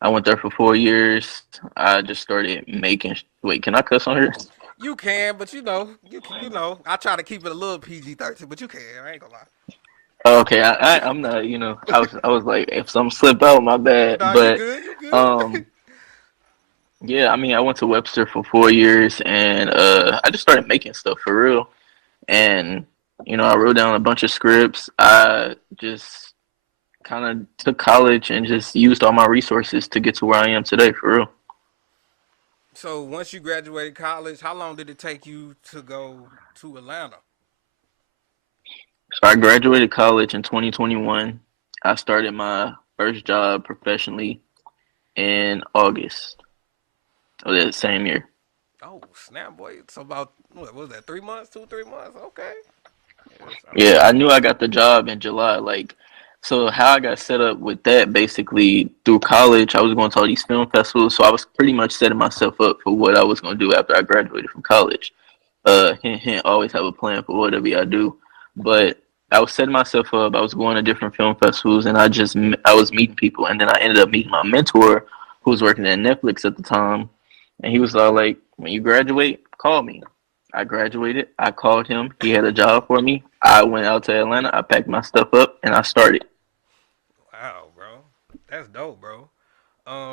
I went there for 4 years. I just started making. Wait, can I cuss on here? You can, but you know, I try to keep it a little PG-13, but you can. I ain't gonna lie. Okay, I'm not. I was like, if some slip out, my bad. Nah, you But good. You good. um, yeah, I mean, I went to Webster for 4 years, and I just started making stuff for real. And I wrote down a bunch of scripts. I just kind of took college and just used all my resources to get to where I am today, for real. So once you graduated college, how long did it take you to go to Atlanta? So I graduated college in 2021. I started my first job professionally in August of that same year. Oh snap, boy! It's about what was that? 3 months, 2, 3 months. Okay. Yes, I mean, Yeah, I knew I got the job in July. So how I got set up with that, basically through college, I was going to all these film festivals. So I was pretty much setting myself up for what I was going to do after I graduated from college. Hint, hint, always have a plan for whatever I do. But I was setting myself up. I was going to different film festivals, and I was meeting people, and then I ended up meeting my mentor, who was working at Netflix at the time, and he was all like, "When you graduate, call me." I graduated. I called him. He had a job for me. I went out to Atlanta. I packed my stuff up, and I started. wow, bro, that's dope, bro.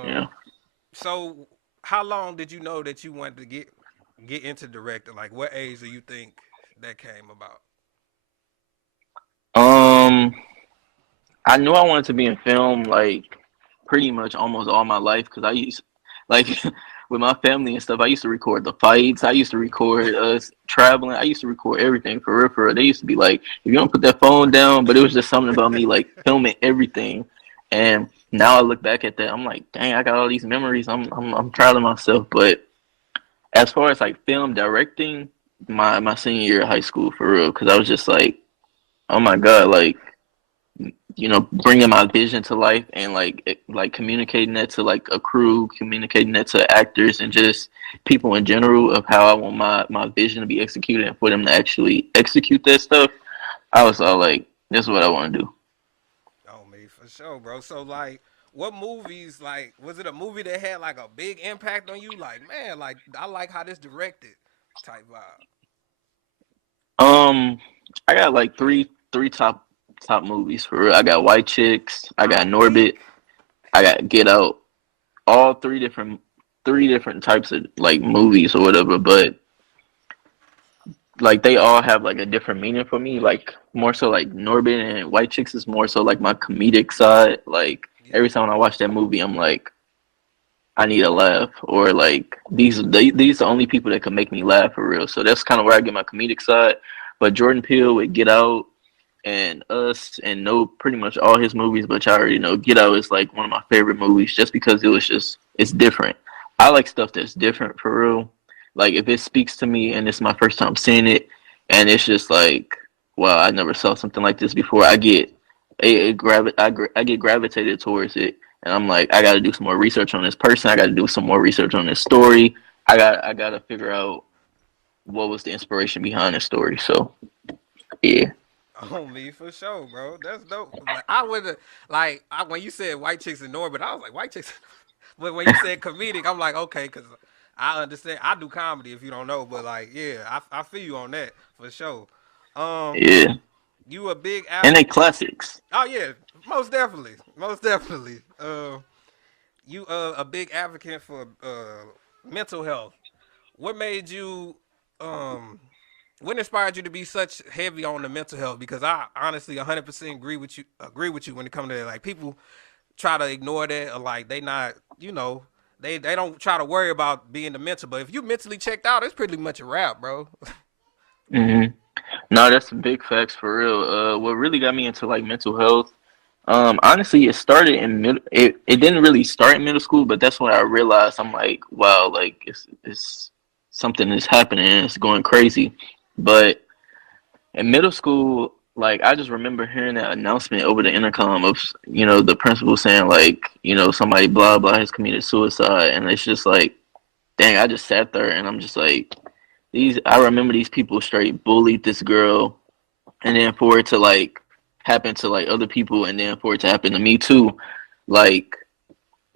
Yeah. So how long did you know that you wanted to get into directing? Like, what age do you think that came about? Um, I knew I wanted to be in film like pretty much almost all my life because I used like with my family and stuff. I used to record the fights. I used to record us traveling. I used to record everything for real. For real. They used to be like, if you don't put that phone down, but it was just something about me like filming everything. And now I look back at that, I'm like, dang, I got all these memories. I'm proud of myself. But as far as like film directing, my senior year of high school for real, because I was just like, oh my god, like bringing my vision to life and like communicating that to like a crew, communicating that to actors and just people in general of how I want my vision to be executed and for them to actually execute that stuff. I was all like, this is what I want to do. Oh, me for sure, bro. So like, what movies like was it a movie that had like a big impact on you? Like, man, like I like how this directed type vibe. Um, I got like three top movies for real. I got White Chicks, I got Okay. Norbit, I got Get Out. All three different types of like movies or whatever, but like they all have like a different meaning for me. Like more so like Norbit and White Chicks is more so like my comedic side. Like Yeah. every time I watch that movie, I'm like, I need a laugh, or like these are the only people that can make me laugh for real. So that's kind of where I get my comedic side. But Jordan Peele with Get Out and Us and know pretty much all his movies, but y'all already know Get Out is like one of my favorite movies just because it's different. I like stuff that's different for real. Like if it speaks to me and it's my first time seeing it and it's just like, wow, I never saw something like this before. I get gravitated towards it and I'm like, I got to do some more research on this person. I got to do some more research on this story. I got to figure out what was the inspiration behind the story. So, yeah. On me for sure, bro. That's dope. Like I would have when you said White Chicks in Norbit, I was like White Chicks. But when you said comedic, I'm like okay, cause I understand. I do comedy if you don't know, but like yeah, I feel you on that for sure. Um, Yeah. you a big And they advocate? classics. Oh yeah, most definitely, most definitely. You a big advocate for mental health. What made you um what inspired you to be such heavy on the mental health? Because I honestly 100% agree with you when it comes to that. Like people try to ignore that or like they not they don't try to worry about being the mental. But if you mentally checked out, it's pretty much a wrap, bro. hmm No, that's some big facts for real. What really got me into like mental health, honestly, it started in It didn't really start in middle school, but that's when I realized I'm like, wow, like it's something is happening and it's going crazy. But in middle school, like I just remember hearing that announcement over the intercom of the principal saying like somebody blah blah has committed suicide, and it's just like, dang, I just sat there and I'm just like, I remember these people straight bullied this girl, and then for it to like happen to like other people, and then for it to happen to me too, like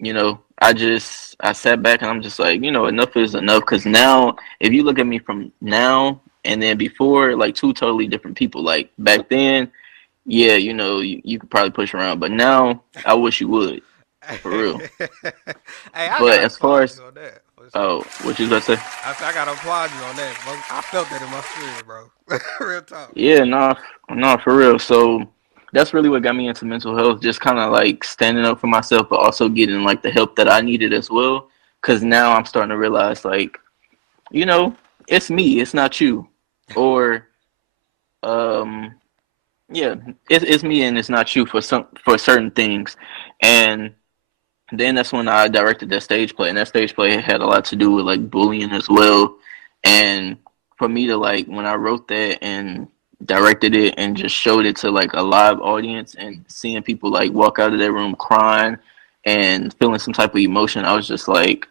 I sat back and I'm just like, enough is enough. Because now, if you look at me from now and then before, like two totally different people. Like back then, yeah, you could probably push around, but now I wish you would, for real. Hey, I But gotta as far applaud as you on that for sure. oh, what you about to say? I gotta applaud you on that, bro. I felt that in my spirit, bro. Real talk. Yeah, no, no, for real. So that's really what got me into mental health. Just kind of like standing up for myself, but also getting like the help that I needed as well. Because now I'm starting to realize, like, you know, it's me, it's not you, or um, yeah, it's me and it's not you for certain things. And then that's when I directed that stage play, and that stage play had a lot to do with like bullying as well. And for me to like when I wrote that and directed it and just showed it to like a live audience and seeing people like walk out of that room crying and feeling some type of emotion, I was just like,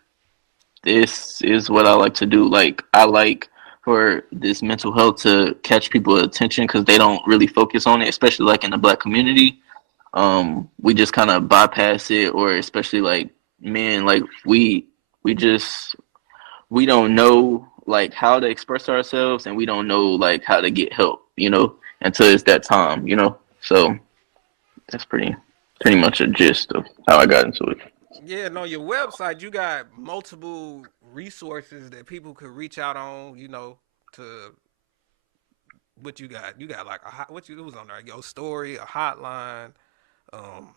this is what I like to do. Like I like for this mental health to catch people's attention because they don't really focus on it, especially like in the black community. We just kind of bypass it, or especially like men, like we just we don't know like how to express ourselves, and we don't know like how to get help, until it's that time, so that's pretty much a gist of how I got into it. Yeah, and on your website, you got multiple resources that people could reach out on. To what you got. You got like what you it was on there? Your story, a hotline. Um,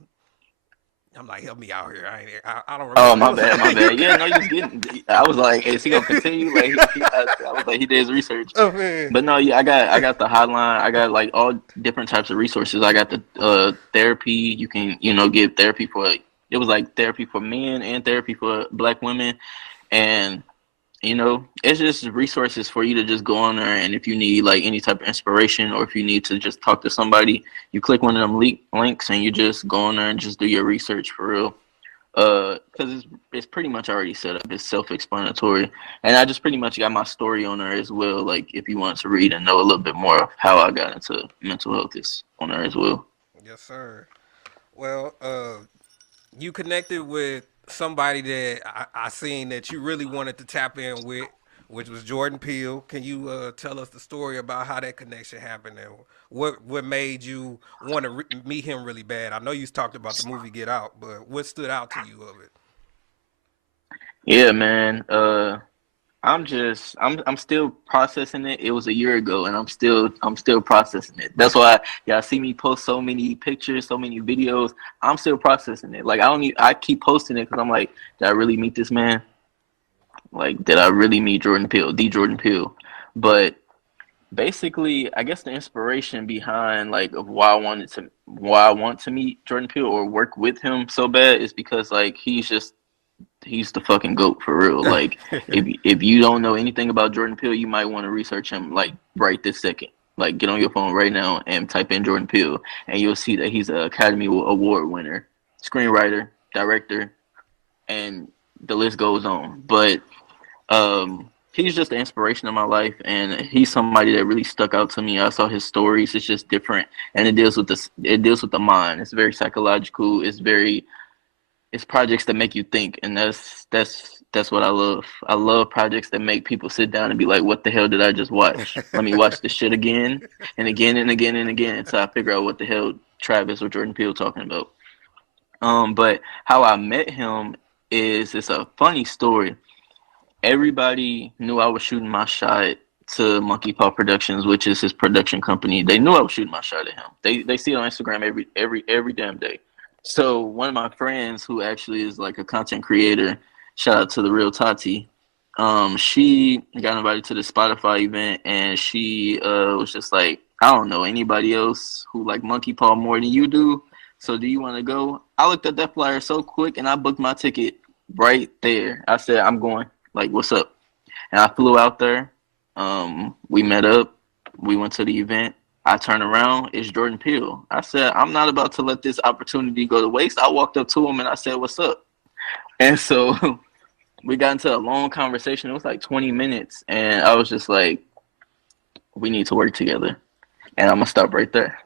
I'm like, help me out here. I don't Oh, remember. It my was bad, my like, bad. Yeah, no, you was getting. I was like, is he gonna continue? Like, I was like, he did his research. oh man. But no, yeah, I got the hotline. I got like all different types of resources. I got the therapy. You can get therapy for. It was like therapy for men and therapy for black women, and it's just resources for you to just go on there. And if you need like any type of inspiration, or if you need to just talk to somebody, you click one of them links and you just go on there and just do your research for real. Because it's pretty much already set up. It's self-explanatory, and I just pretty much got my story on there as well. Like if you want to read and know a little bit more of how I got into mental health, is on there as well. Yes, sir. Well, you connected with somebody that I seen that you really wanted to tap in with, which was Jordan Peele. Can you tell us the story about how that connection happened and what made you want to meet him really bad? I know you talked about the movie Get Out, but what stood out to you of it? Yeah, man. I'm still processing it. It was a year ago, and I'm still processing it. That's why y'all see me post so many pictures, so many videos. I'm still processing it. Like I keep posting it because I'm like, did I really meet this man? Like, did I really meet Jordan Peele, the Jordan Peele? But basically, I guess the inspiration behind like of why I want to meet Jordan Peele or work with him so bad is because like he's the fucking goat for real. Like if you don't know anything about Jordan Peele, you might want to research him like right this second. Like get on your phone right now and type in Jordan Peele, and you'll see that he's an Academy Award winner, screenwriter, director, and the list goes on. But he's just the inspiration of my life, and he's somebody that really stuck out to me. I saw his stories; it's just different, and it deals with the mind. It's very psychological. It's projects that make you think, and that's what I love. I love projects that make people sit down and be like, "What the hell did I just watch? Let me watch this shit again and again and again and again until I figure out what the hell Travis or Jordan Peele talking about." But how I met him is it's a funny story. Everybody knew I was shooting my shot to Monkey Paw Productions, which is his production company. They knew I was shooting my shot at him. They see it on Instagram every damn day. So one of my friends who actually is like a content creator, shout out to the real Tati. She got invited to the Spotify event, and she was just like, I don't know anybody else who like Monkey Paw more than you do. So do you want to go? I looked at that flyer so quick, and I booked my ticket right there. I said, I'm going. Like, what's up? And I flew out there. We met up. We went to the event. I turned around. It's Jordan Peele. I said, I'm not about to let this opportunity go to waste. I walked up to him and I said, what's up? And so we got into a long conversation. It was like 20 minutes. And I was just like, we need to work together. And I'm going to stop right there.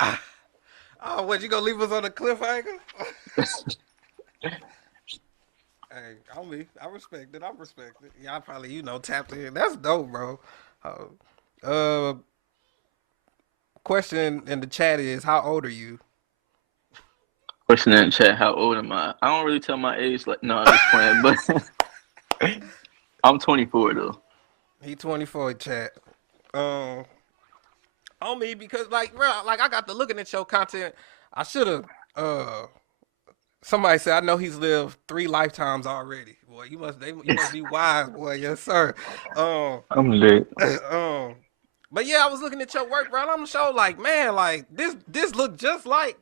Oh, what, you gonna leave us on a cliffhanger? Hey, on me. I respect it. I respect it. Y'all probably, tapped in. That's dope, bro. Uh, question in the chat is, how old are you? Question in the chat, how old am I? I don't really tell my age. Like, no, I'm just playing. But I'm 24 though. He 24, chat. Um, on me because, like, bro, like I got to looking at your content. I should have. Uh, Somebody said I know he's lived 3 lifetimes already. Boy, you must be wise, boy. Yes, sir. Um, I'm lit. um, but yeah, I was looking at your work, bro. And I'm sure, like, man, like this looked just like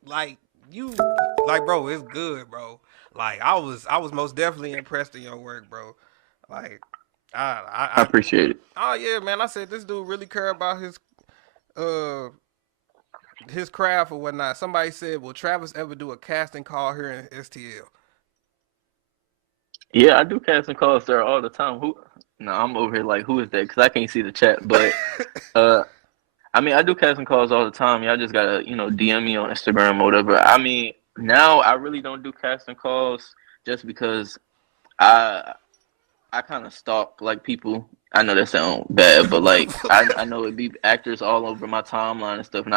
you, like, bro. It's good, bro. Like, I was most definitely impressed in your work, bro. Like, I I appreciate it. oh yeah, man. I said this dude really care about uh his craft or whatnot. Somebody said, will Travis ever do a casting call here in STL? Yeah, I do casting calls there all the time. Who? No, I'm over here like, who is that? Because I can't see the chat. But uh, I mean, I do casting calls all the time. Y'all just gotta, DM me on Instagram or whatever. I mean, now I really don't do casting calls just because I I kind of stalk like people. I know that sound bad, but like I know it be actors all over my timeline and stuff, and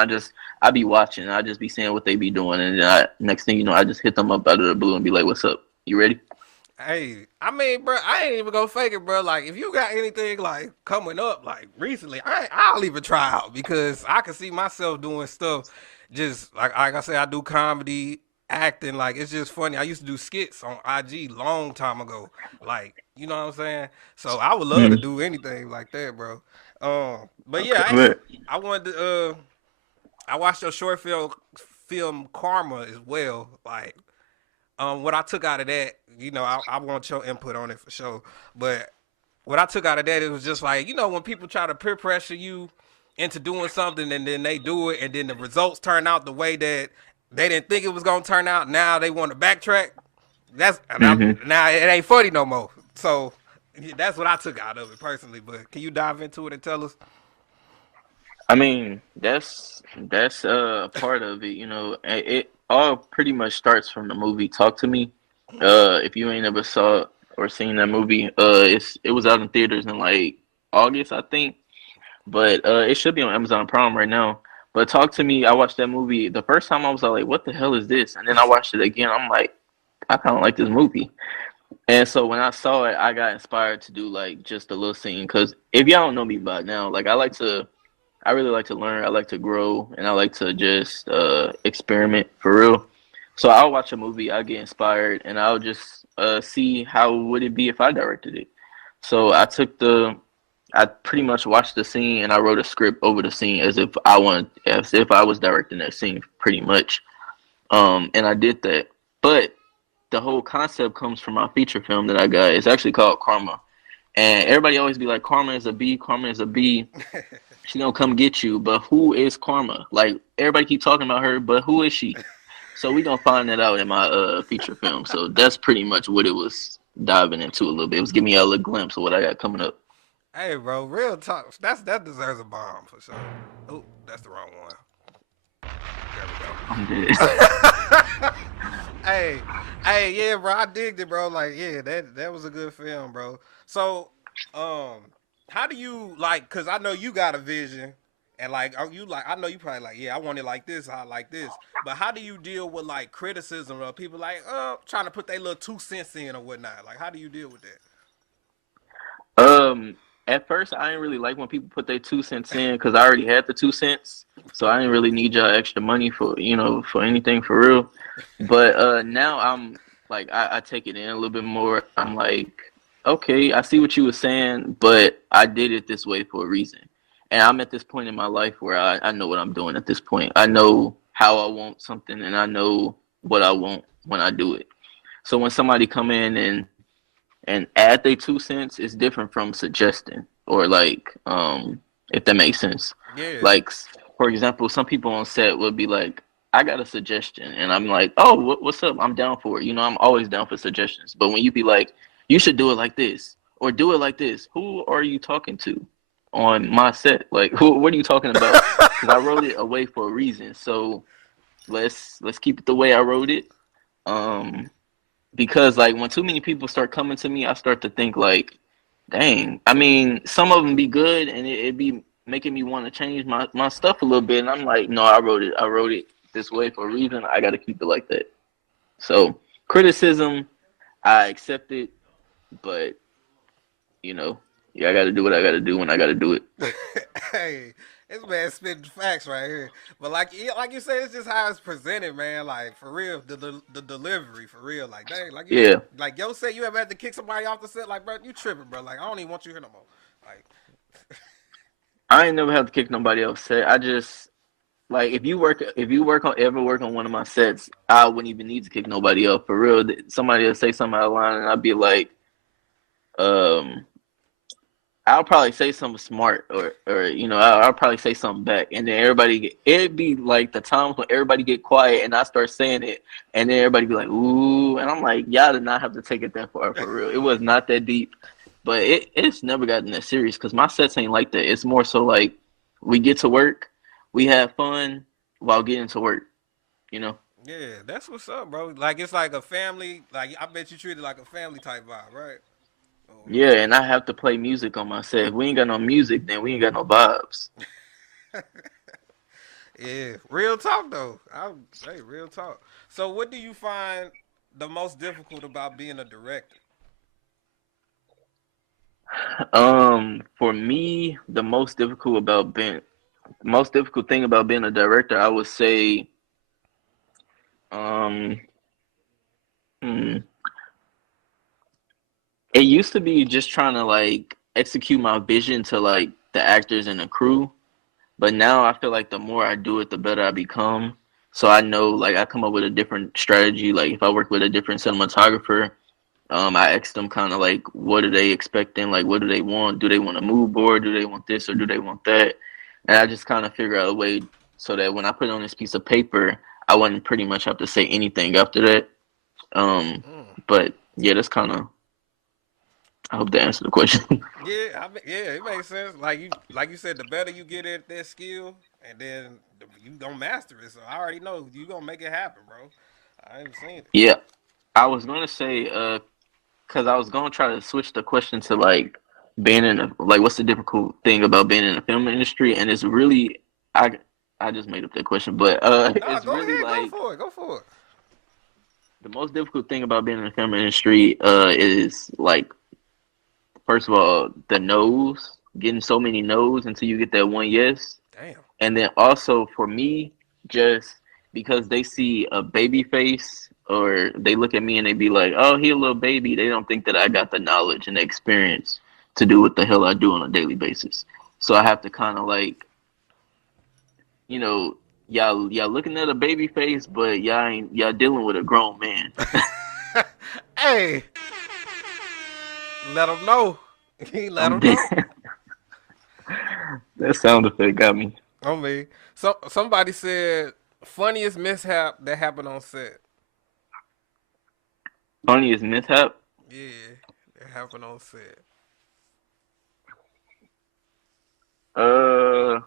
I be watching. I just be seeing what they be doing, and then next thing you know, I just hit them up out of the blue and be like, "What's up? You ready?" Hey, I mean, bro, I ain't even gonna fake it, bro. Like, if you got anything like coming up, like recently, I'll even try out because I can see myself doing stuff. Just like I said, I do comedy, acting. Like, it's just funny. I used to do skits on IG long time ago. Like, you know what I'm saying? So I would love to Mm, do anything like that, bro. But okay, yeah, man. I wanted to. I watched your short film Karma as well. Like, what I took out of that, I want your input on it for sure. But what I took out of that, it was just like, when people try to peer pressure you into doing something and then they do it and then the results turn out the way that they didn't think it was gonna turn out. Now they want to backtrack. Hmm. Now it ain't funny no more. So that's what I took out of it personally. But can you dive into it and tell us? I mean, that's part of it. It all pretty much starts from the movie Talk to Me. If you ain't ever saw or seen that movie, it was out in theaters in like August, I think. But it should be on Amazon Prime right now. But Talk to Me, I watched that movie the first time. I was like, "What the hell is this?" And then I watched it again. I'm like, I kind of like this movie. And so when I saw it, I got inspired to do like just a little scene. Cause if y'all don't know me by now, like I really like to learn. I like to grow, and I like to just experiment for real. So I'll watch a movie, I get inspired, and I'll just see how would it be if I directed it. So I pretty much watched the scene and I wrote a script over the scene as if I was directing that scene, pretty much. And I did that, but the whole concept comes from my feature film that I got. It's actually called Karma, and everybody always be like, "Karma is a bee. Karma is a bee. She gonna come get you." But who is Karma? Like everybody keep talking about her, but who is she? So we gonna find that out in my feature film. So that's pretty much what it was diving into a little bit. It was giving me a little glimpse of what I got coming up. Hey, bro, real talk. That deserves a bomb for sure. Oh, that's the wrong one. There I'm we dead. go. hey, hey, yeah, bro, I digged it, bro. Like, yeah, that was a good film, bro. So, um, how do you like? Cause I know you got a vision, and like, are you like? I know you probably like, yeah, I want it like this, I like this. But how do you deal with like criticism of people like, trying to put their little 2 cents in or whatnot? Like, how do you deal with Um, at first, I didn't really like when people put their 2 cents in because I already had the 2 cents, so I didn't really need y'all extra money for anything for real. But now I'm like I take it in a little bit more. I'm like, okay, I see what you were saying, but I did it this way for a reason. And I'm at this point in my life where I know what I'm doing at this point. I know how I want something and I know what I want when I do it. So when somebody come in and add their 2 cents is different from suggesting or like if that makes sense. that? Like for example, some people on set would be like, I got a suggestion, and I'm like, oh, what's up? I'm down for it. I'm always down for suggestions. But when you be like, you should do it like this or do it like this, who are you talking to on my set? Like, what are you talking about? Because I wrote it away for a reason. So let's keep it the way I wrote it. Um, because like when too many people start coming to me, I start to think like, dang. I mean, some of them be good, and it be making me want to change my stuff a little bit. And I'm like, no, I wrote it. I wrote it this way for a reason. I got to keep it like that. So criticism, I accept it, but you know, yeah, I got to do what I got to do when I got to do it. Hey, this man spitting facts right here. But like you said, it's just how it's presented, man. Like for real, the delivery for real. Like dang, Yeah, like yo said, you ever had to kick somebody off the set? Like bro, you tripping, bro. Like I don't even want you here no more. Like I ain't never have to kick nobody else set. I just like if you work on one of my sets, I wouldn't even need to kick nobody else for real. Somebody will say something out of line, and I'd be like, um, I'll probably say something smart, or I'll probably say something back, and then it'd be like the times when everybody get quiet, and I start saying it, and then everybody be like, ooh, and I'm like, y'all did not have to take it that far for real. It was not that deep, but it's never gotten that serious because my sets ain't like that. It's more so like we get to work, we have fun while getting to work, you know. yeah, that's what's up, bro. Like it's like a family. Like I bet you treat it like a family type vibe, right? Oh, Yeah, and I have to play music on my set. If we ain't got no music, then we ain't got no vibes. yeah, real talk though. Hey, real talk. So, what do you find the most difficult about being a director? For me, the most difficult thing about being a director, I would say, um, hmm, it used to be just trying to like execute my vision to like the actors and the crew, but now I feel like the more I do it, the better I become. So I know like I come up with a different strategy. Like if I work with a different cinematographer, I ask them kind of like what are they expecting? Like what do they want? Do they want a mood board? Do they want this or do they want that? And I just kind of figure out a way so that when I put it on this piece of paper, I wouldn't pretty much have to say anything after that. Um, Mm. but yeah, that's kind of. I hope that answered the question. Yeah, yeah, it makes sense. Like you said, the better you get at that skill, and then you gonna master it. So I already know you gonna make it happen, bro. I ain't seen it. Yeah, I was gonna say, because I was gonna try to switch the question to like being in a like what's the difficult thing about being in the film industry, and it's really I I just made up that question, but No, it's go really ahead, go like for it, go for it. the most difficult thing about being in the film industry is like first of all the no's, getting so many no's until you get that one yes. Damn. And then also for me, just because they see a baby face or they look at me and they be like, "Oh, he a little baby." They don't think that I got the knowledge and the experience to do what the hell I do on a daily basis. So I have to kind of like, you know, y'all looking at a baby face, but y'all dealing with a grown man. Hey, let them know. He let I'm them dead. know. That sound effect got me. I mean, somebody said funniest mishap that happened on set. Funniest mishap. Yeah, that happened on set. Uh,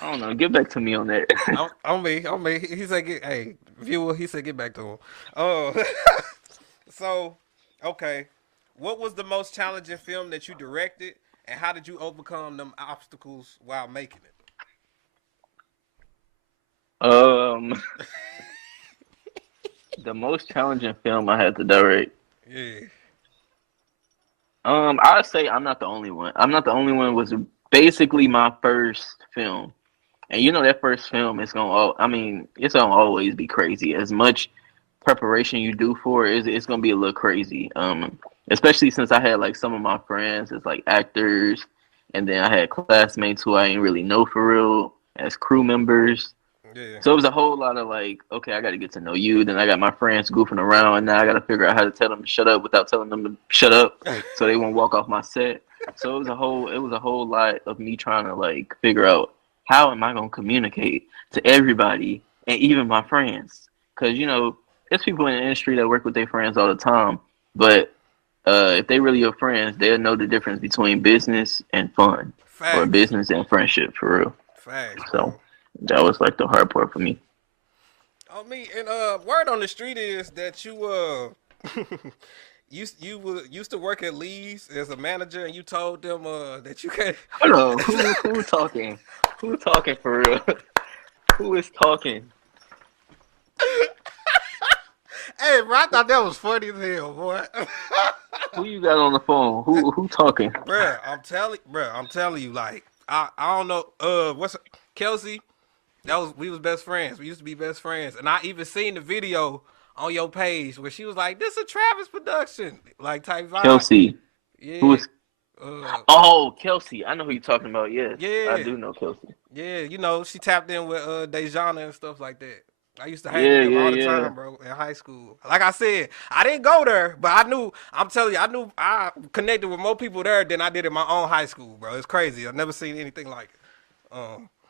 I don't know. Get back to me on that. On me. He said, hey, viewer, he said, get back to him. Oh, so, okay. What was the most challenging film that you directed, and how did you overcome them obstacles while making um. The most challenging film I had to direct. it? Yeah. I'd say I'm not the only one. I'm not the only one. Was basically my first film, and you know that first film is gonna. I mean, it's gonna always be crazy. As much preparation you do for it, it's gonna be a little crazy. Especially since I had like some of my friends as like actors, and then I had classmates who I ain't really know for real as crew members. Yeah. So it was a whole lot of like, okay, I got to get to know you. Then I got my friends goofing around, and now I got to figure out how to tell them to shut up without telling them to shut up, so they won't walk off my set. So it was a whole lot of me trying to like figure out how am I gonna communicate to everybody and even my friends, because there's people in the industry that work with their friends all the time, but if they really your friends, they'll know the difference between business and fun, or Facts. business and friendship for real. Facts, So bro. that was like the hard part for me. On me and word on the street is that used to work at Lee's as a manager, and you told them that you can't. Hold on, who talking? Who talking for real? Who is talking? Hey, bro, I thought that was funny as hell, boy. Who you got on the phone? Who talking? I'm telling you, like I don't know. What's Kelsey? We was best friends. We used to be best friends, and I even seen the video on your page where she was like, "This a Travis production," like type vibe. Kelsey. Who Yeah. is? Uh, Oh, Kelsey. I know who you're talking about. Yes, I yeah. do know Kelsey. Yeah, you know, she tapped in with Dejana and stuff like that. I used to hang with Yeah, them yeah, all the yeah. time, bro, in high school. Like I said, I didn't go there, but I knew, I'm telling you, I knew I connected with more people there than I did in my own high school, bro. It's crazy. I've never seen anything like it.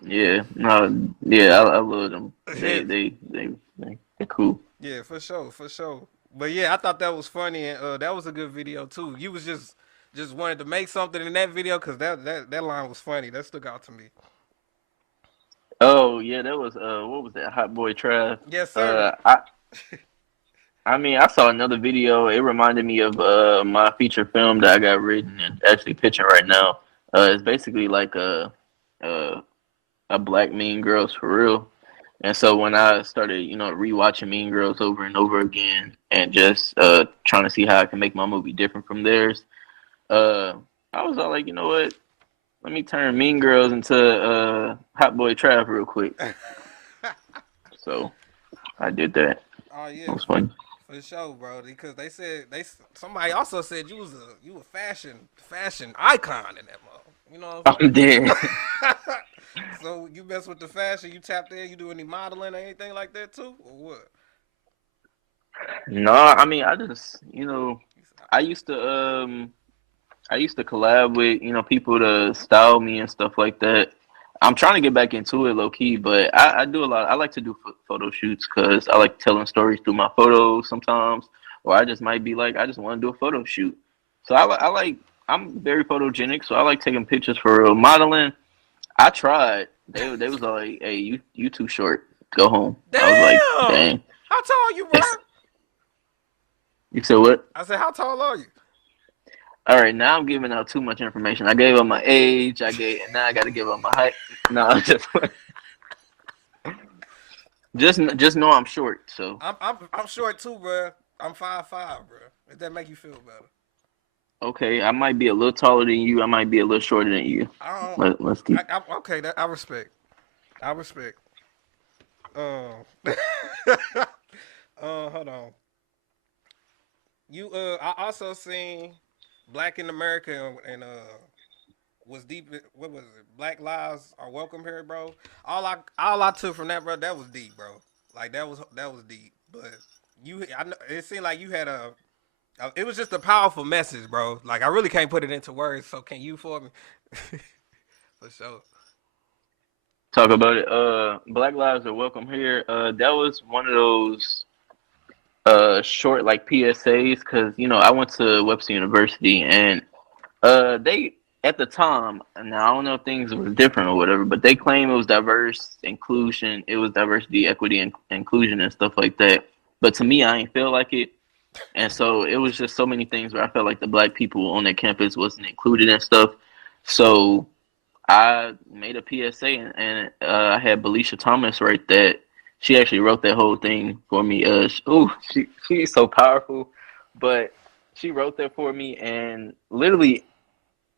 Yeah, no, yeah, I love them. Yeah, They're cool. yeah, for sure, for sure. But yeah, I thought that was funny, and that was a good video too. You was just wanted to make something in that video because that line was funny. That stuck out to me. Oh yeah, that was what was that? Hot Boy Trav. Yes, sir. Uh, I I mean, I saw another video. It reminded me of my feature film that I got written and actually pitching right now. It's basically like a a black Mean Girls for real. And so when I started, rewatching Mean Girls over and over again, and just trying to see how I can make my movie different from theirs, uh, I was all like, you know what? Let me turn Mean Girls into Hot Boy Trav real quick. So I did that. Oh It yeah, was fun. for sure, bro. Because they said somebody also said you a fashion icon in that mode. You know what I'm dead. I'm saying? So you mess with the fashion, you tap in, you do any modeling or anything like that too, or what? No, I mean I just I used to I used to collab with people to style me and stuff like that. I'm trying to get back into it low key, but I do a lot. I like to do photo shoots because I like telling stories through my photos sometimes, or I just might be like I just want to do a photo shoot. So I like I'm very photogenic, so I like taking pictures for real. Modeling, I tried. They was like, hey, you too short. Go home. I was like, Damn! dang. How tall are you, bro? You said what? I said, how tall are you? All right, now I'm giving out too much information. I gave up my age. And now I got to give up my height. No, I'm just know I'm short. So I'm short too, bro. I'm 5'5", bro. If that make you feel better. okay, I might be a little taller than you. I might be a little shorter than you. I Let's keep. okay. That I respect. I respect. Hold on. I also seen Black in America and was deep. What was it? Black lives are welcome here, bro. All I took from that, bro, that was deep, bro. Like that was deep. But I know it seemed like you had it was just a powerful message, bro. Like I really can't put it into words. So can you for me? For sure. Talk about it. Black lives are welcome here. That was one of those short like PSAs because I went to Webster University and they at the time, now I don't know if things was different or whatever, but they claim it was diverse inclusion, it was diversity, equity, and inclusion and stuff like that. But to me, I ain't feel like it, and so it was just so many things where I felt like the black people on that campus wasn't included and stuff. So I made a PSA and I had Belisha Thomas write that. She actually wrote that whole thing for me. She's so powerful, but she wrote that for me and literally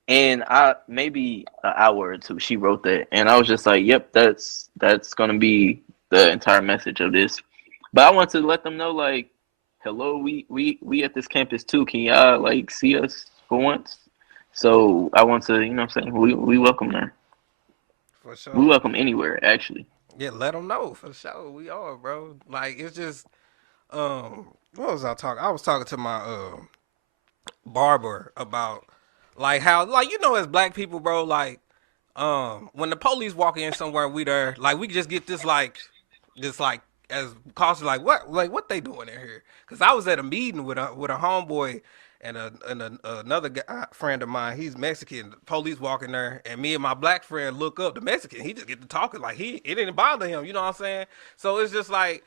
and I maybe an hour or two she wrote that and I was just like, yep, that's gonna be the entire message of this. But I want to let them know like, hello, we at this campus too. Can y'all like see us for once? So I want to, what I'm saying, we welcome there. For We sure. welcome anywhere actually. Yeah, let them know for sure. We are, bro. Like it's just what was I talking? I was talking to my barber about like how like as black people, bro, like when the police walk in somewhere we there, like we just get this like as cautious what they doing in here? Cuz I was at a meeting with a homeboy and another guy, friend of mine, he's Mexican. Police walking there, and me and my black friend look up. The Mexican, he just get to talking like it didn't bother him. You know what I'm saying? So it's just like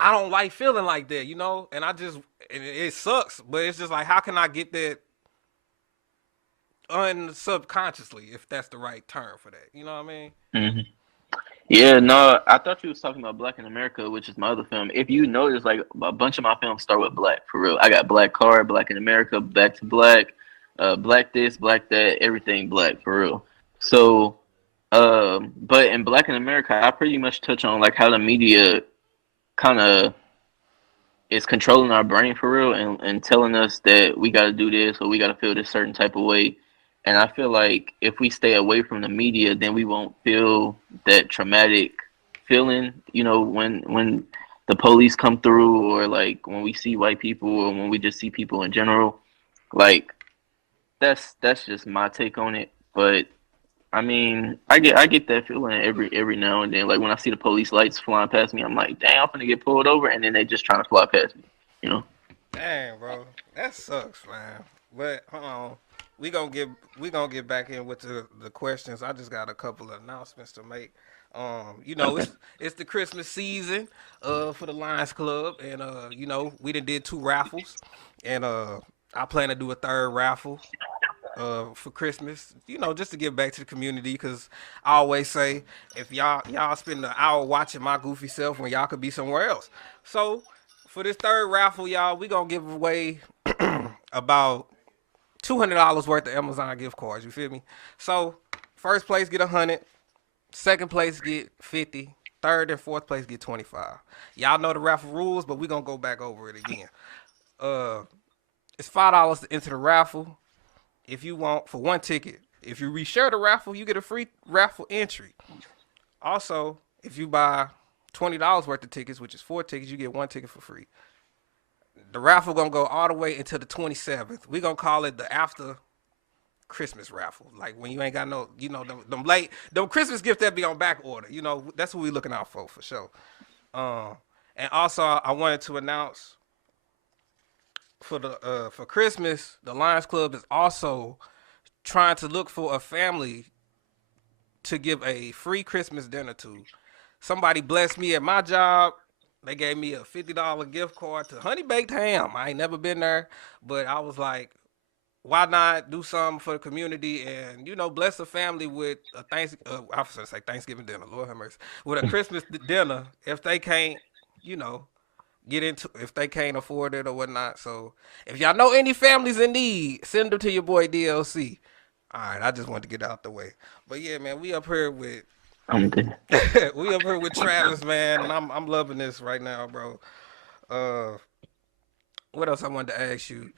I don't like feeling like that, you know, and it sucks, but it's just like, how can I get that unsubconsciously, if that's the right term for that, you know what I mean? Hmm. Yeah, no, I thought you was talking about Black in America, which is my other film. If you notice, like a bunch of my films start with black for real. I got Black Card, Black in America, Back to Black, Black this, Black that, everything black for real. So, but in Black in America, I pretty much touch on like how the media kind of is controlling our brain for real and telling us that we got to do this or we got to feel this certain type of way. And I feel like if we stay away from the media, then we won't feel that traumatic feeling, you know, when the police come through or like when we see white people or when we just see people in general. Like that's just my take on it. But I mean, I get that feeling every now and then. Like when I see the police lights flying past me, I'm like, damn, I'm gonna get pulled over, and then they just trying to fly past me. You know? Dang, bro, that sucks, man. But hold on, we gonna get we gonna get back in with the questions. I just got a couple of announcements to make. You know, Okay. it's the Christmas season for the Lions Club, and you know, we did 2 raffles, and I plan to do a third raffle for Christmas, you know, just to give back to the community. Cause I always say, if y'all spend an hour watching my goofy self when y'all could be somewhere else. So for this third raffle, y'all, we gonna give away about $200 worth of Amazon gift cards. You feel me? So first place get 100, second place get 50, third and fourth place get 25. Y'all know the raffle rules, but we gonna go back over it again. Uh, it's $5 to enter the raffle. If you want for one ticket. If you reshare the raffle, you get a free raffle entry. Also, if you buy $20 worth of tickets, which is 4 tickets, you get one ticket for free. The raffle gonna go all the way until the 27th. We gonna call it the after Christmas raffle. Like when you ain't got no, you know, them Christmas gifts that be on back order. You know, that's what we looking out for sure. Um, and also I wanted to announce for Christmas, the Lions Club is also trying to look for a family to give a free Christmas dinner to. Somebody blessed me at my job. They gave me a $50 gift card to Honey Baked Ham. I ain't never been there, but I was like, why not do something for the community and, you know, bless a family with a I was gonna say Thanksgiving dinner, Lord have mercy, with a Christmas dinner if they can't, you know, get into if they can't afford it or whatnot. So if y'all know any families in need, send them to your boy DLC. All right, I just wanted to get out the way. But yeah, man, we up here with I'm good. we up here with Travis, man, and I'm loving this right now, bro. Uh, what else I wanted to ask you?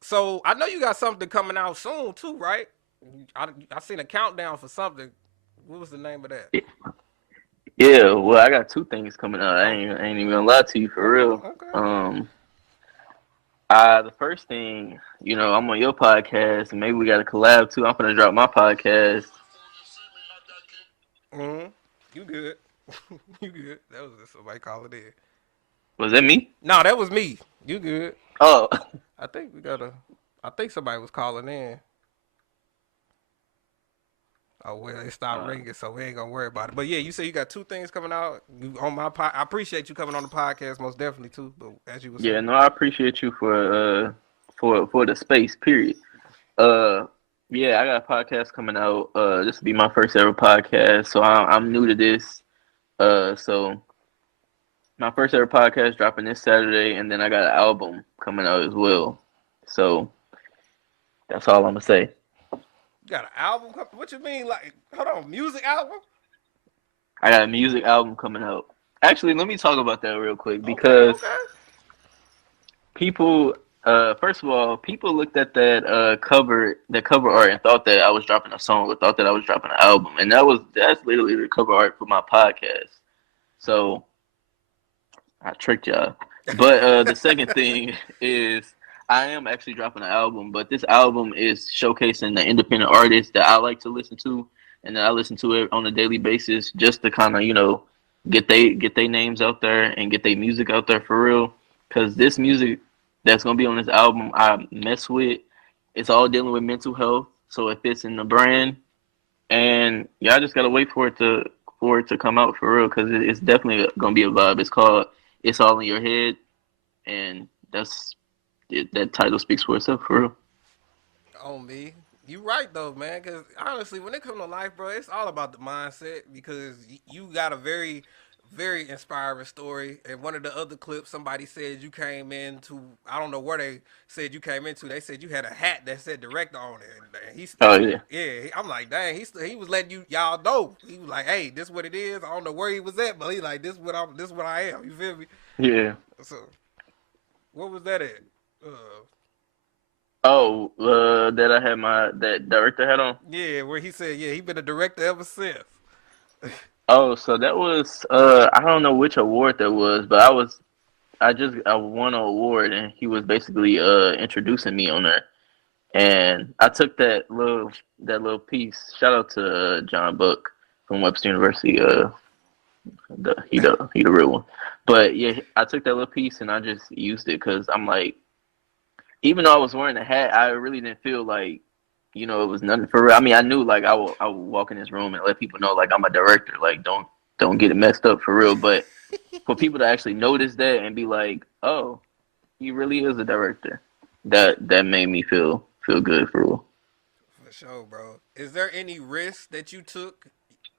So I know you got something coming out soon too, right? I seen a countdown for something. What was the name of that? Yeah, well, I got two things coming out. Oh, I ain't even gonna lie to you for okay, real. okay. The first thing, you know, I'm on your podcast, and maybe we got a collab too. I'm gonna drop my podcast. You good? You good? That was just somebody calling in. Was that me? No, that was me. You good? Oh, I think we got a. I think somebody was calling in. Oh well, it stopped uh, ringing, so we ain't gonna worry about it. But yeah, you say you got 2 things coming out. You on my I appreciate you coming on the podcast, most definitely too. But as you were yeah. saying, No, I appreciate you for the space. Period. Uh, yeah, I got a podcast coming out. This will be my first ever podcast, so I'm new to this. So my first ever podcast dropping this Saturday, and then I got an album coming out as well. So that's all I'm gonna say. you got an album. What you mean? Like, hold on, music album? I got a music album coming out. Actually, let me talk about that real quick Okay, because okay. people, first of all, people looked at that cover art and thought that I was dropping a song or thought that I was dropping an album, and that's literally the cover art for my podcast. So I tricked y'all. But the second thing is I am actually dropping an album, but this album is showcasing the independent artists that I like to listen to and that I listen to it on a daily basis just to kind of, you know, get they names out there and get their music out there for real. Cause this music that's gonna be on this album I mess with, it's all dealing with mental health, so it fits in the brand. And y'all just gotta wait for it to come out for real, cause it's definitely gonna be a vibe. It's called it's all in your head, and that title speaks for itself for real. On me. You right though, man. Because honestly, when it comes to life, bro, it's all about the mindset. Because you got a very, very inspiring story. And one of the other clips, somebody said you came into. I don't know where they said you came into. They said you had a hat that said director on it. And he's, Oh yeah, yeah. I'm like, dang. He was letting y'all know. He was like, hey, this what it is. I don't know where he was at, but he like, this what I am. You feel me? yeah. So, what was that at? Uh, Oh, that I had that director hat on. yeah, where he said, yeah, he been a director ever since. Oh, so that was I don't know which award that was, but I won an award and he was basically introducing me on there. And I took that little piece. Shout out to John Buck from Webster University. He the real one. But yeah, I took that little piece and I just used it because I'm like, even though I was wearing a hat, I really didn't feel like, it was nothing for real. I mean, I knew like I would walk in this room and let people know like I'm a director. Like don't get it messed up for real. But for people to actually notice that and be like, oh, he really is a director, that made me feel good for real. For sure, bro. Is there any risk that you took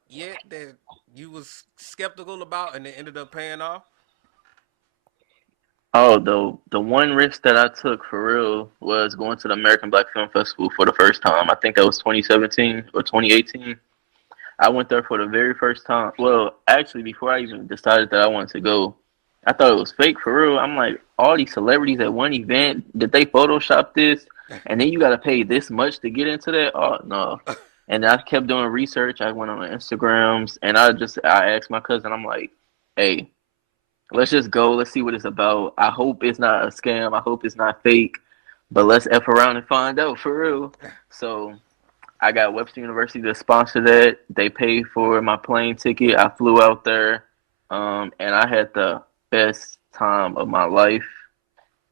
yet that you was skeptical about and it ended up paying off? Oh, the one risk that I took for real was going to the American Black Film Festival for the first time. I think that was 2017 or 2018. I went there for the very first time. Well, actually, before I even decided that I wanted to go, I thought it was fake for real. I'm like, all these celebrities at one event, did they Photoshop this? And then you got to pay this much to get into that? Oh, no. And I kept doing research. I went on Instagrams and I asked my cousin, I'm like, hey, let's just go. Let's see what it's about. I hope it's not a scam. I hope it's not fake. But let's F around and find out for real. So I got Webster University to sponsor that. They paid for my plane ticket. I flew out there, and I had the best time of my life.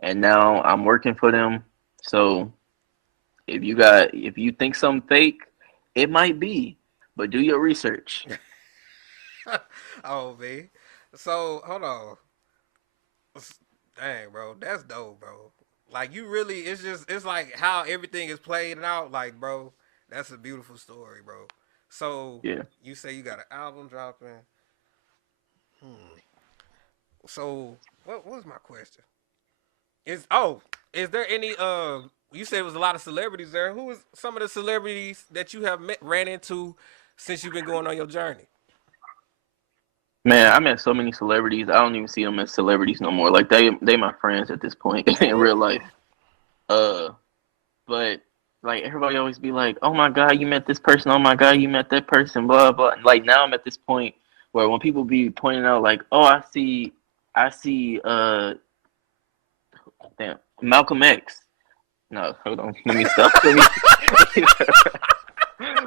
And now I'm working for them. So if you think something fake, it might be, but do your research. Oh, man. So, hold on. Dang, bro. That's dope, bro. Like, you really, it's like how everything is played out. Like, bro, that's a beautiful story, bro. So, Yeah. you say you got an album dropping. Hmm. So, what was my question? Is there any you said it was a lot of celebrities there. Who is some of the celebrities that you have ran into since you've been going on your journey? Man, I met so many celebrities. I don't even see them as celebrities no more. Like they my friends at this point in real life. Uh, but like everybody always be like, "Oh my God, you met this person. Oh my God, you met that person." Blah blah. And, like now I'm at this point where when people be pointing out like, "Oh, I see, damn, Malcolm X." No, hold on. Let me stop.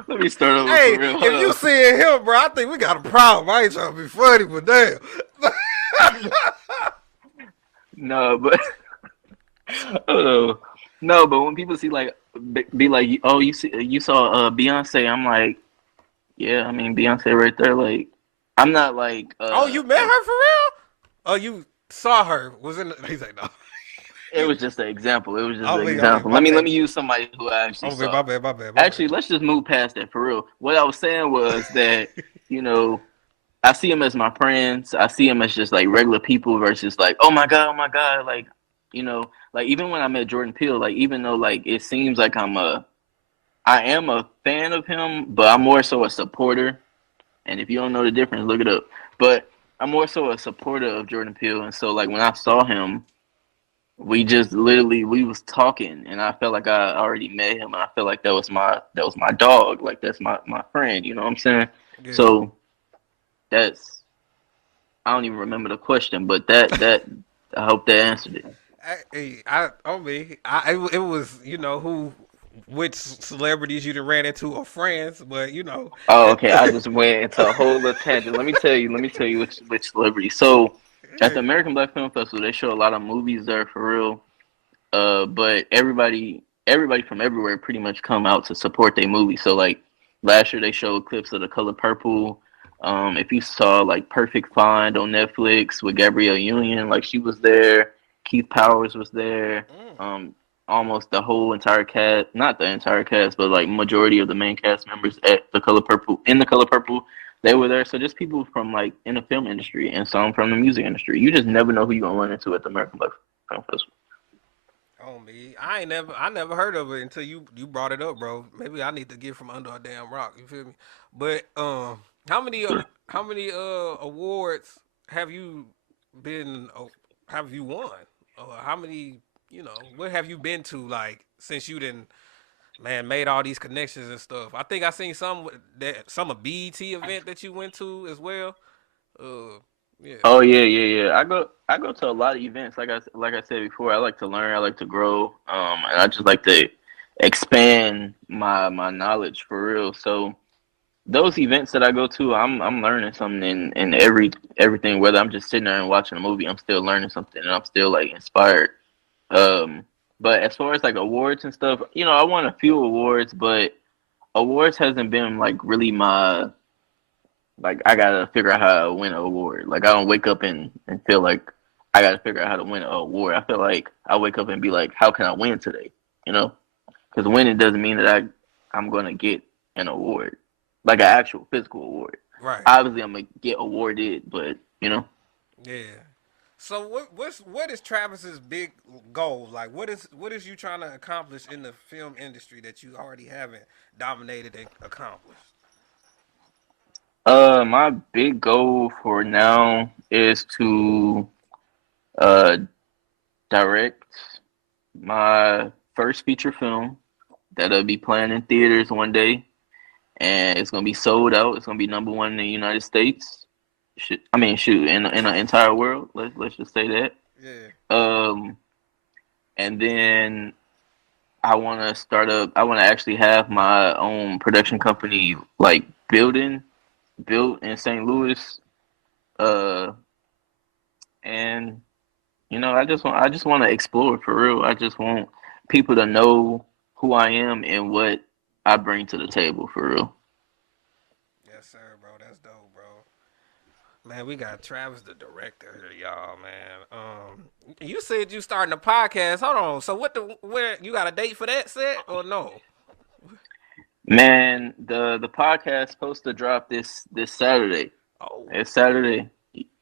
Let me start over Hey, for real. Hold if you on. seeing him, bro, I think we got a problem. I ain't trying to be funny, but damn. No, but oh no, but when people see like be like, oh, you saw Beyonce, I'm like, yeah, I mean Beyonce right there. Like, I'm not like Oh, you met her for real? Oh, you saw her? Was in? He's like, no. it was just an example. It was just an I mean, example. my Let bad. me use somebody who I actually Oh, man, saw. my bad, my bad, my bad. Actually, let's just move past that for real. What I was saying was that you know I see them as my friends. I see them as just like regular people versus like, oh my god, like like even when I met Jordan Peele, like even though like it seems like I am a fan of him, but I'm more so a supporter. And if you don't know the difference, look it up. But I'm more so a supporter of Jordan Peele, and so like when I saw him, we just literally we was talking, and I felt like I already met him, and I felt like that was my dog, like that's my friend. You know what I'm saying? Yeah. So that's I don't even remember the question, but that I hope that answered it. On me, it was which celebrities you done ran into or friends, but Oh, okay. I just went into a whole little tangent. Let me tell you which celebrity. So at the American Black Film Festival, they show a lot of movies there for real. But everybody from everywhere pretty much come out to support their movie. So like last year they showed clips of The Color Purple. If you saw like Perfect Find on Netflix with Gabrielle Union, like she was there. Keith Powers was there. Mm. Almost the whole entire cast, not the entire cast, but like majority of the main cast members at the Color Purple in the Color Purple, they were there. So just people from like in the film industry and some from the music industry. You just never know who you're gonna run into at the American Black Film Festival. Oh me, I never heard of it until you brought it up, bro. Maybe I need to get from under a damn rock. You feel me? But how many how many awards have you been have you won? How many what have you been to like since you didn't man made all these connections and stuff? I think I seen some a BET event that you went to as well. Uh, yeah. Oh yeah, yeah, yeah. I go to a lot of events. Like I said before, I like to learn. I like to grow. And I just like to expand my knowledge for real. So those events that I go to, I'm learning something in everything. Whether I'm just sitting there and watching a movie, I'm still learning something, and I'm still like inspired. Um, but as far as like awards and stuff, I won a few awards, but awards hasn't been like really my like I gotta figure out how to win an award. Like I don't wake up and feel like I gotta figure out how to win an award. I feel like I wake up and be like, how can I win today? You know, because winning doesn't mean that I'm gonna get an award, like an actual physical award. Right. Obviously, I'm gonna get awarded, but Yeah. So what is Travis's big goal? Like what is you trying to accomplish in the film industry that you already haven't dominated and accomplished? my big goal for now is to uh direct my first feature film that'll be playing in theaters one day, and it's gonna be sold out. It's gonna be number one in the United States. I mean, shoot, in the entire world. Let's just say that. Yeah. Um, and then I want to start up. I want to actually have my own production company, like built in St. Louis. Uh, and I just want to explore for real. I just want people to know who I am and what I bring to the table for real. Yes, sir, bro. That's dope, bro. Man, we got Travis the director here, y'all, man. You said you starting a podcast. Hold on. So where you got a date for that set or no? Man, the podcast supposed to drop this Saturday. Oh. It's Saturday.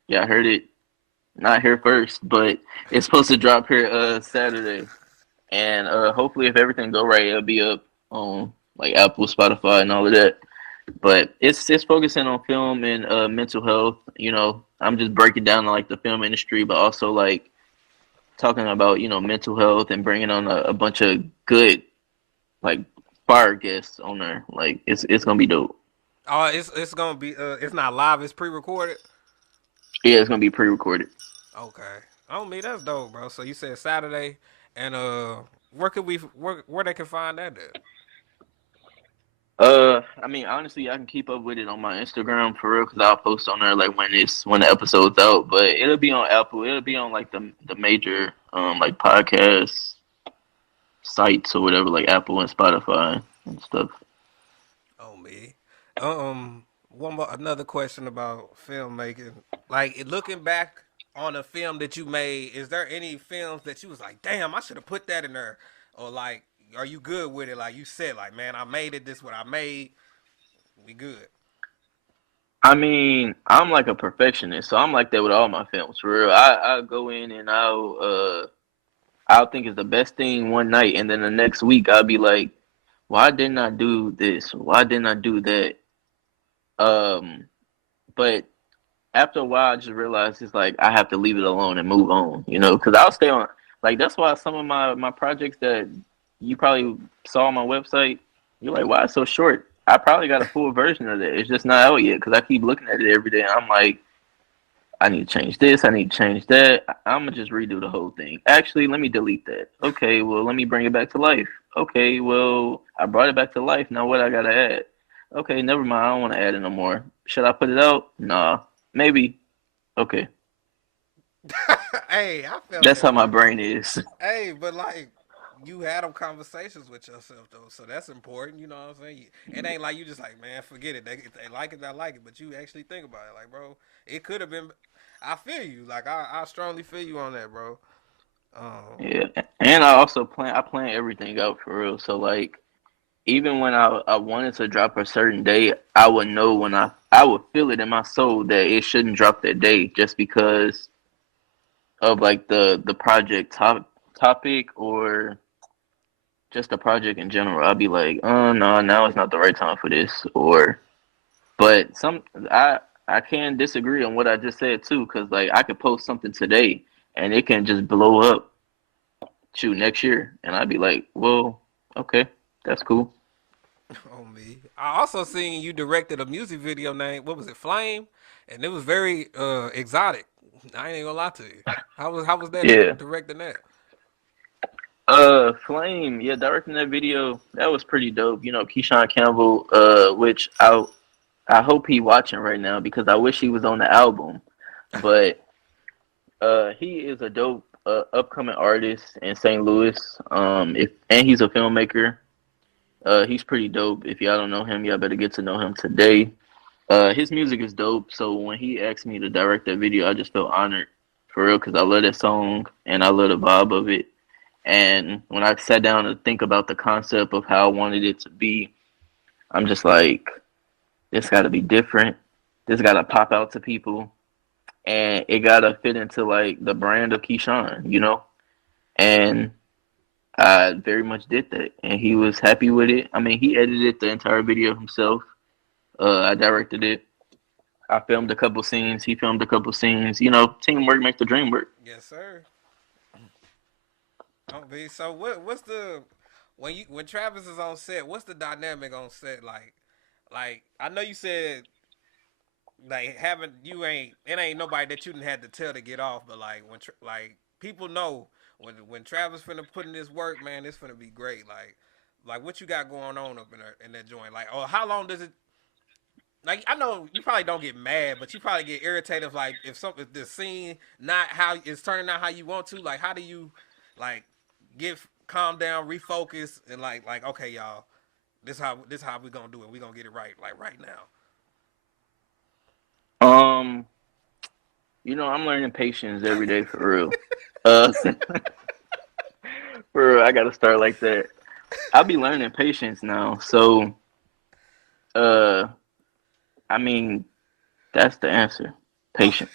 Yeah, I heard it. Not here first, but it's supposed to drop here Saturday. And hopefully if everything go right, it'll be up on like Apple, Spotify, and all of that. But it's focusing on film and mental health. I'm just breaking down like the film industry, but also like talking about mental health and bringing on a bunch of good like fire guests on there. Like it's gonna be dope. Oh, it's gonna be it's not live, it's pre-recorded. Yeah, it's gonna be pre-recorded. Okay. Oh me, that's dope, bro. So you said Saturday, and where could we where they can find that at? I mean, honestly, I can keep up with it on my Instagram for real because I'll post on there like when the episode's out. But it'll be on Apple. It'll be on like the major like podcast sites or whatever, like Apple and Spotify and stuff. Oh me. One more another question about filmmaking. Like looking back on a film that you made, is there any films that you was like, damn, I should have put that in there, or like, are you good with it? Like you said, like man, I made it. This what I made. We good. I mean, I'm like a perfectionist, so I'm like that with all my films for real. I'll go in and I'll think it's the best thing one night, and then the next week I'll be like, why didn't I do this? Why didn't I do that? Um, but after a while, I just realized it's like I have to leave it alone and move on, because I'll stay on. Like that's why some of my projects that you probably saw on my website, you're like, why it's so short? I probably got a full version of that. It's just not out yet because I keep looking at it every day. And I'm like, I need to change this. I need to change that. I'm gonna just redo the whole thing. Actually, let me delete that. Okay, well, let me bring it back to life. Okay, well, I brought it back to life. Now what I gotta add? Okay, never mind. I don't want to add it no more. Should I put it out? Nah, maybe. Okay, Hey, I felt that's that, how my bro. brain is. Hey, but like you had them conversations with yourself though, so that's important. You know what I'm saying? It ain't like you just like, man, forget it. They like it, I like it. But you actually think about it, like, bro, it could have been. I feel you. Like, I strongly feel you on that, bro. Um, Yeah, and I also plan. I plan everything out for real. So like, even when I wanted to drop a certain day, I would know when I would feel it in my soul that it shouldn't drop that day, just because of like the project topic or just the project in general. I'd be like, oh no, now it's not the right time for this. Or, but I can disagree on what I just said too, because like I could post something today and it can just blow up, shoot, next year, and I'd be like, well, okay, that's cool. on me. I also seen you directed a music video named what was it, Flame, and it was very exotic. I ain't gonna lie to you. How was that Yeah. directing that? Flame, yeah, directing that video, that was pretty dope. You know, Keyshawn Campbell, which I hope he watching right now because I wish he was on the album. But he is a dope upcoming artist in St. Louis. If and he's a filmmaker. He's pretty dope. If y'all don't know him, y'all better get to know him today. His music is dope. So when he asked me to direct that video, I just felt honored for real because I love that song and I love the vibe of it. And when I sat down to think about the concept of how I wanted it to be, I'm just like, this got to be different. This got to pop out to people, and it got to fit into like the brand of Keyshawn, you know. And I very much did that, and he was happy with it. I mean, he edited the entire video himself. I directed it. I filmed a couple scenes. He filmed a couple scenes. You know, teamwork makes the dream work. Yes, sir. Oh, B. So what's the when Travis is on set? What's the dynamic on set like? Like I know you said like having you ain't it ain't nobody that you didn't had to tell to get off, but like like people know when Travis finna put in this work, man, it's finna be great. Like what you got going on up in that joint? Like, oh, how long does it? Like I know you probably don't get mad, but you probably get irritated like if the scene not how it's turning out how you want to. Like how do you like get calm down, refocus, and like okay, y'all, this how we gonna do it. We gonna get it right like right now. Um, you know, I'm learning patience every day for real. Uh, for real, I gotta start like that. I'll be learning patience now. So, uh, I mean, that's the answer. Patience.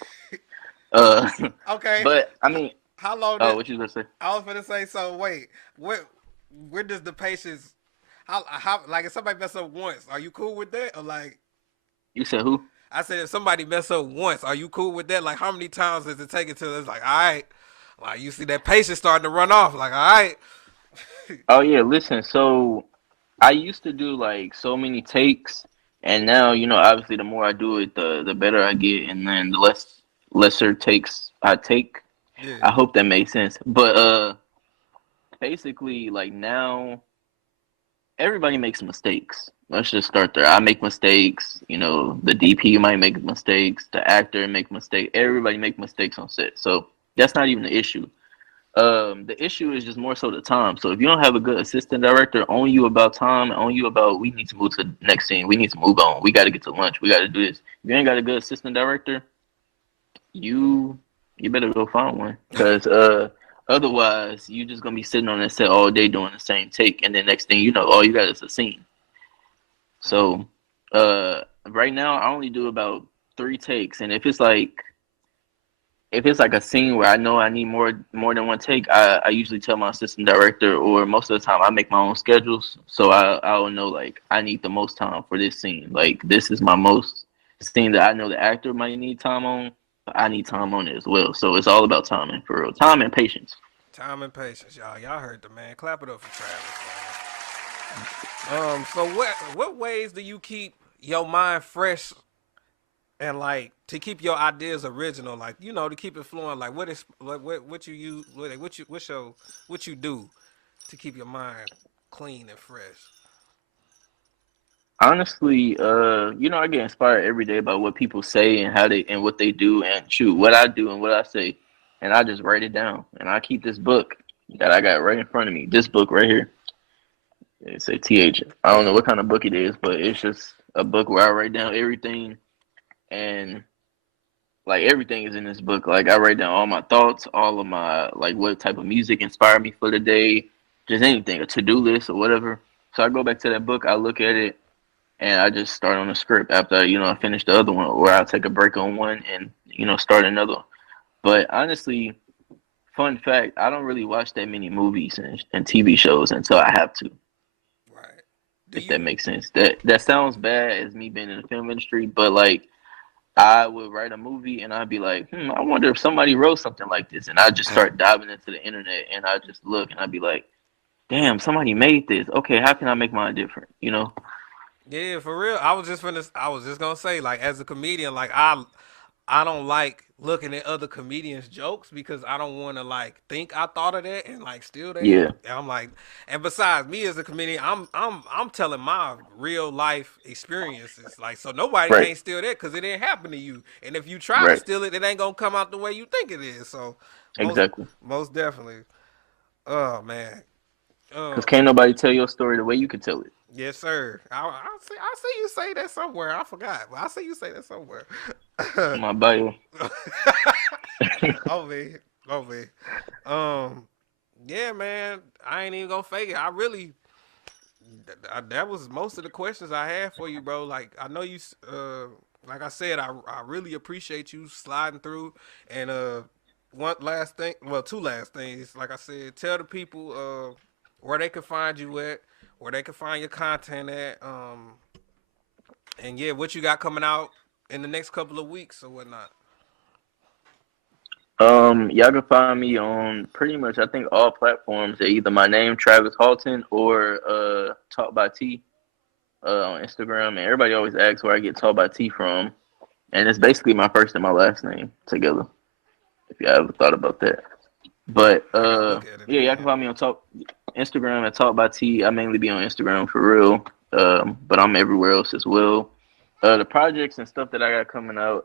Uh, Okay, but I mean, how long oh, did what you gonna say? I was gonna say? So wait, where does the patience? How like if somebody mess up once, are you cool with that? Or like You said who? I said, if somebody mess up once, are you cool with that? Like how many times does it take until it's like all right, like you see that patience starting to run off? Like all right, Oh yeah, listen. So I used to do like so many takes, and now you know, obviously, the more I do it, the better I get, and then the lesser takes I take. yeah, I hope that makes sense. But basically, like now, everybody makes mistakes. Let's just start there. I make mistakes. You know, the DP might make mistakes. The actor make mistakes. Everybody make mistakes on set. So that's not even the issue. The issue is just more so the time. So if you don't have a good assistant director on you about time, on you about we need to move to the next scene, we need to move on, we got to get to lunch, we got to do this. If you ain't got a good assistant director, you you better go find one, cause otherwise you just gonna be sitting on that set all day doing the same take, and then next thing you know, all you got is a scene. So right now I only do about three takes, and if it's like a scene where I know I need more than one take, I usually tell my assistant director, or most of the time I make my own schedules. So I'll know like I need the most time for this scene. Like this is my most scene that I know the actor might need time on, but I need time on it as well. So it's all about timing for real. Time and patience. time and patience, y'all. Y'all heard the man. Clap it up for Travis, man. So what ways do you keep your mind fresh and like to keep your ideas original, like to keep it flowing, like what is what you use, what you do to keep your mind clean and fresh. Honestly, you know, I get inspired every day by what people say and how they and what they do, and shoot, what I do and what I say, and I just write it down and I keep this book. that I got right in front of me. This book right here. It's a TH. I don't know what kind of book it is, but it's just a book where I write down everything, and like everything is in this book. Like I write down all my thoughts, all of my like what type of music inspired me for the day, just anything, a to-do list or whatever. So I go back to that book, I look at it, and I just start on a script after I finish the other one, or I'll take a break on one and start another one. But honestly, fun fact, I don't really watch that many movies and TV shows until I have to, Right. Do if that you? makes sense. That sounds bad as me being in the film industry, but like I would write a movie and I'd be like, I wonder if somebody wrote something like this. And I just start diving into the internet and I just look and I'd be like, damn, somebody made this. Okay, how can I make mine different? You know? Yeah, for real. I was just gonna say, like, as a comedian, like I don't like looking at other comedians' jokes because I don't want to like think I thought of that and like steal they. Yeah, And I'm like, and besides me as a comedian, I'm telling my real life experiences, like so nobody right, can't steal that because it didn't happen to you. And if you try to right, steal it, it ain't gonna come out the way you think it is. So most exactly. most definitely. Oh man. Because Oh can't nobody tell your story the way you can tell it. yes, sir. I see you say that somewhere. I forgot, but I see you say that somewhere. In my bio. Oh man, oh man. Um, yeah, man. I ain't even gonna fake it. I really, that was most of the questions I had for you, bro. Like I know you. Like I said, I really appreciate you sliding through. And one last thing, well, two last things. Like I said, tell the people where they can find you at, where they can find your content at. And yeah, what you got coming out in the next couple of weeks or whatnot. Y'all can find me on pretty much I think all platforms. Either my name Travis Halton or Talk by T on Instagram. And everybody always asks where I get Talk by T from, and it's basically my first and my last name together. If you ever thought about that. But I gotta look at it yeah, y'all can again. find me on Talk Instagram at Talk by T. I mainly be on Instagram for real. But I'm everywhere else as well. The projects and stuff that I got coming out,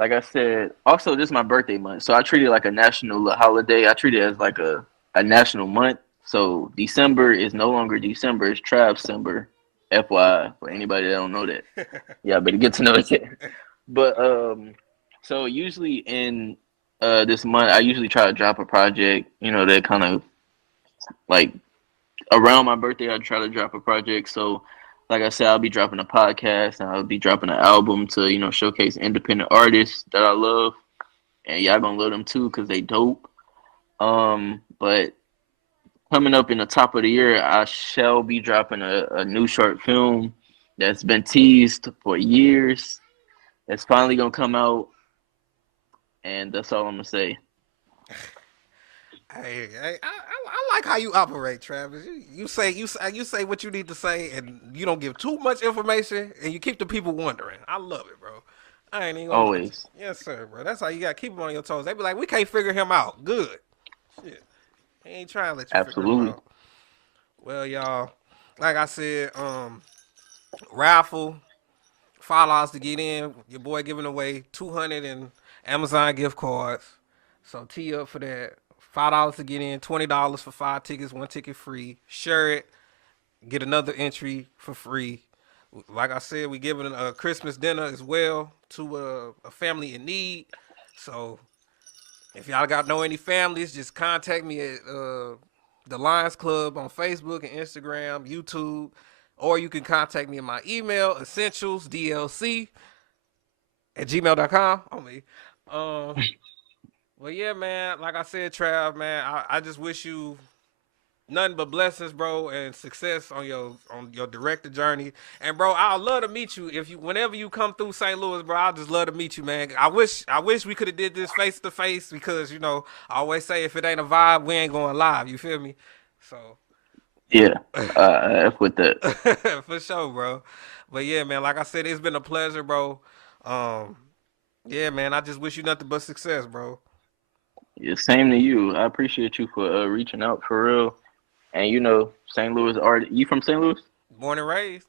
like I said, also this is my birthday month, so I treat it like a national holiday. I treat it as like a national month. So December is no longer December; it's Travcember. FYI, for anybody that don't know that, yeah, better get to know it. But so usually in this month, I usually try to drop a project. That kind of like around my birthday, I try to drop a project. So, like I said, I'll be dropping a podcast and I'll be dropping an album to showcase independent artists that I love, and y'all gonna love them too because they dope. But coming up in the top of the year, I shall be dropping a new short film that's been teased for years. It's finally gonna come out, and that's all I'm gonna say. I like how you operate, Travis. You say what you need to say, and you don't give too much information, and you keep the people wondering. I love it, bro. I ain't even gonna lie to you. Always. Yes, sir, bro. That's how you got to keep them on your toes. They be like, we can't figure him out. Good. Shit. He ain't trying to let you figure him Absolutely. out. Well, y'all, like I said, raffle $5 to get in. Your boy giving away 200 in Amazon gift cards. So tee up for that. $5 to get in, $20 for 5 tickets, one ticket free. Share it, get another entry for free. Like I said, we giving a Christmas dinner as well to a family in need. So if y'all got know any families, just contact me at the Lions Club on Facebook and Instagram, YouTube, or you can contact me in my email, essentialsdlc at gmail.com. On me. Um, well, yeah, man. Like I said, Trav, man, I just wish you nothing but blessings, bro, and success on your director journey. And bro, I'd love to meet you if you whenever you come through St. Louis, bro. I just love to meet you, man. I wish we could have did this face to face because I always say if it ain't a vibe, we ain't going live. You feel me? So Yeah. F with that. for sure, bro. But yeah, man. Like I said, it's been a pleasure, bro. Um, yeah, man. I just wish you nothing but success, bro. Yeah, same to you. I appreciate you for reaching out for real. And St. Louis art. You from St. Louis? Born and raised.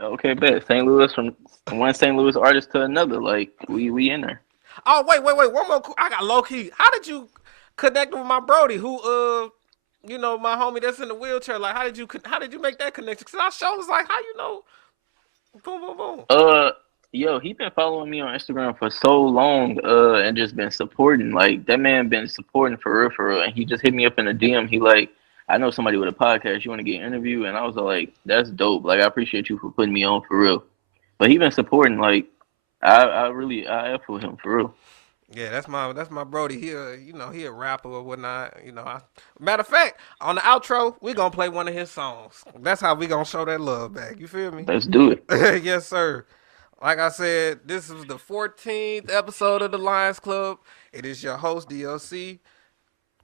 Okay, bet. St. Louis from one St. Louis artist to another. Like we in there. Oh wait. One more. I got low key. How did you? connected with my Brody, who you know, my homie that's in the wheelchair. Like, how did you make that connection? Cause I sure was like, how you know? Boom, boom, boom. Yo, he been following me on Instagram for so long, and just been supporting. Like that man been supporting for real. And he just hit me up in a DM. He like, I know somebody with a podcast. You want to get an interview? And I was like, that's dope. Like I appreciate you for putting me on for real. But he been supporting. Like I F with him for real. Yeah, that's my Brody. He a rapper or whatnot. Matter of fact, on the outro, we gonna play one of his songs. That's how we gonna show that love back. You feel me? Let's do it. Yes, sir. Like I said, this is the 14th episode of the Lions Club. It is your host, DLC.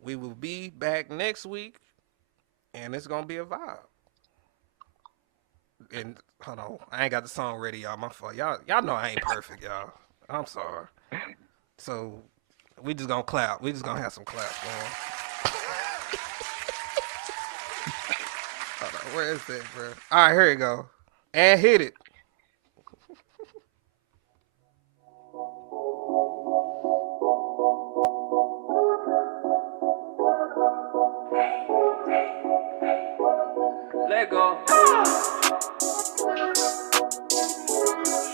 We will be back next week, and it's gonna be a vibe. And hold on, I ain't got the song ready, y'all. My fault. Y'all know I ain't perfect, y'all. I'm sorry. So we just gonna clap. We just gonna have some claps, man. Hold on, where is that, bro? All right, here you go. And hit it. Let go.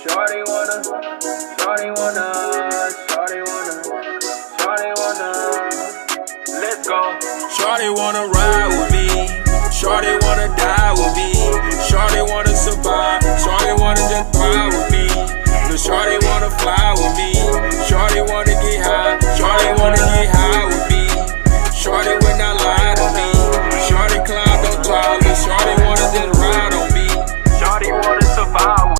Shorty wanna, let's go. Shorty wanna ride with me. Shorty wanna die